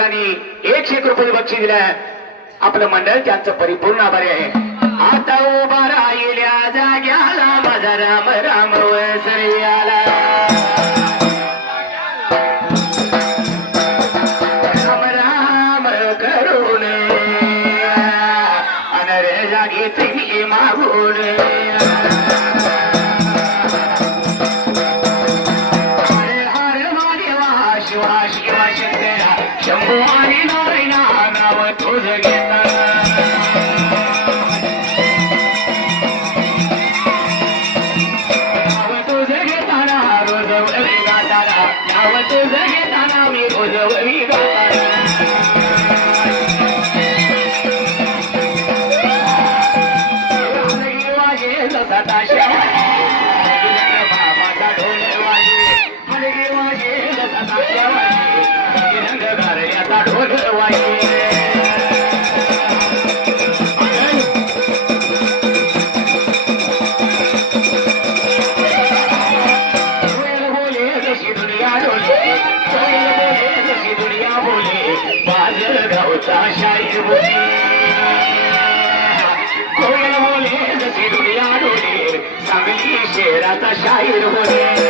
महाराजांनी एकशे एक रुपये बक्षीस दिलं आपलं मंडळ त्यांचं परिपूर्ण आभारी आहे. आता उभा राहिल्या जाग्याला माझा राम राम वसर्याला Hare Hare कोयल बोले जशी दुनिया डोले सांगली शेराचा शाहीर बोले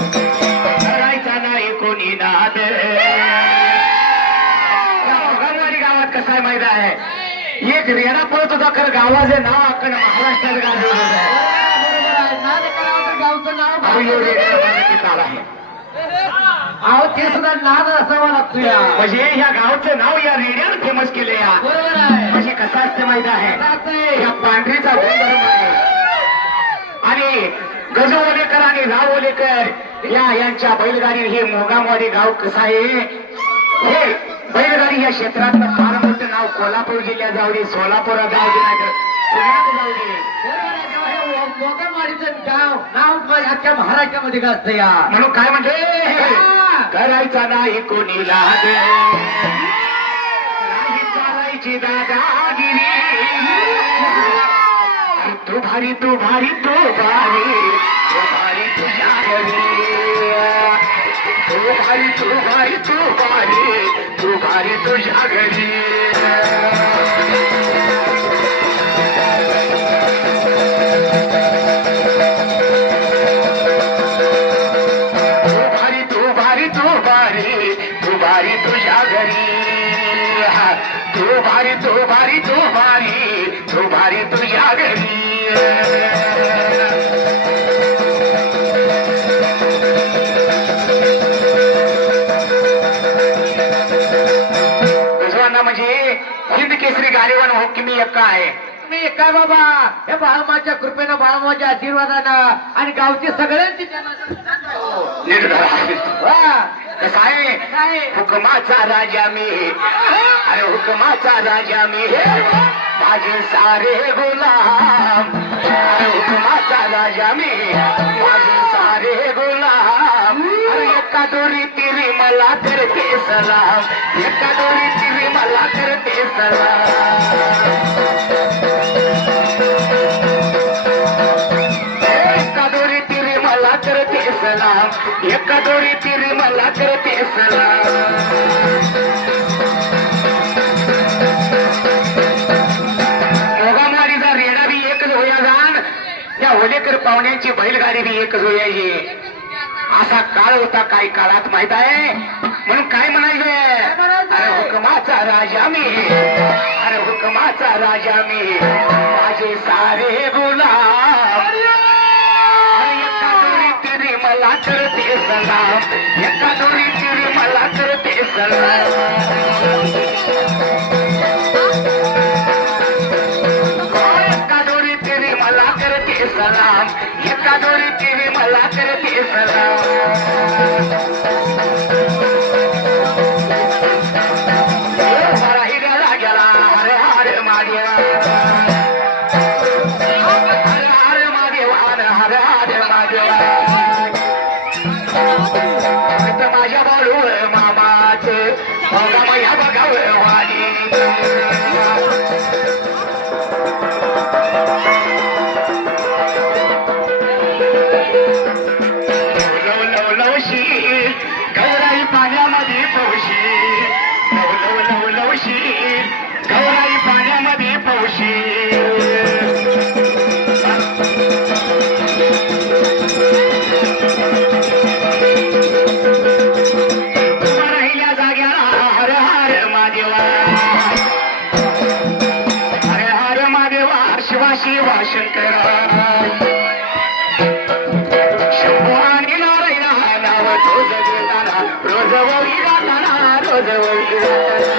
करायचा नाही कोणी नाद गणवाडी गावात कसा आहे माहिती आहे एक रेडा पळत होता खरं गावाचे नाव आपण महाराष्ट्रात गाजवत होतं गावचं नाव अहो, एवढे रेडा आहे. अहो ते सुद्धा नाद असावा लागतो या म्हणजे या गावचं नाव या रेडियानं फेमस केले या. बरोबर आहे. म्हणजे कसं असते माहीत आहे? या पांढरीचा गुणधर्म आहे. आणि गजू ओलेकर आणि राव ओलेकर या यांच्या बैलगाडी हे मोगामवाडी गाव कसं आहे? हे बैलगाडी या क्षेत्रातलं फार मोठं नाव कोल्हापूर जिल्ह्यात जाऊ दे सोलापुरात जाऊ दे नाही पुण्यात जाऊ दे. बरोबर आहे, तेव्हा मोगलवाडीचं गाव नाव माझ्या अख्ख्या महाराष्ट्रामध्ये गाजतं या. म्हणून काय म्हणते चालायचा नाही कोणी लाद नाही चालायची दादागिरी. तू भारी तू भारी तू भारी. तू भारी तुझ्या तू भारी तू भारी तू भारी. तू भारी तुझ्या घरी तू भारी तू भारी तुझ्या घरी हा. तू भारी तू भारी तू भारी तू भारी तुझ्या घरी म्हणजे हिंद केसरी गाडीवन हो की मी एक्का आहे मी काय बाबा? हे बाळमाच्या कृपेनं बाळमाच्या आशीर्वादानं आणि गावचे सगळ्यांची काय? हुकमाचा राजा मी. अरे हुकमाचा राजा मी. माझे सारे गुलाम. अरे हुकमाचा राजा मी. माझे सारे गुलाम. अरे एका दोरी तिरी मला करते सलाम. एका दोरी तिरी मला करते सलाम. सलाम तिरी मला करते सलाम रेडा बी एकच होया जाण. त्या होलेकर पाहुण्यांची बैलगाडी बी एकच होयाची असा काळ होता काही काळात माहीत आहे? म्हणून काय म्हणायचं अरे हुकमाचा राजा मी. अरे हुकमाचा राजा मी. माझे सारे गुलाम. तिरी मला करते सलाम एका दोरी तिरी माझ्या बाळू मामाच बघा मैया बघाव वाणी लव लव लवशी गौराई पाण्यामध्ये पौशी రోజవ విరాటన రోజవ విరాటన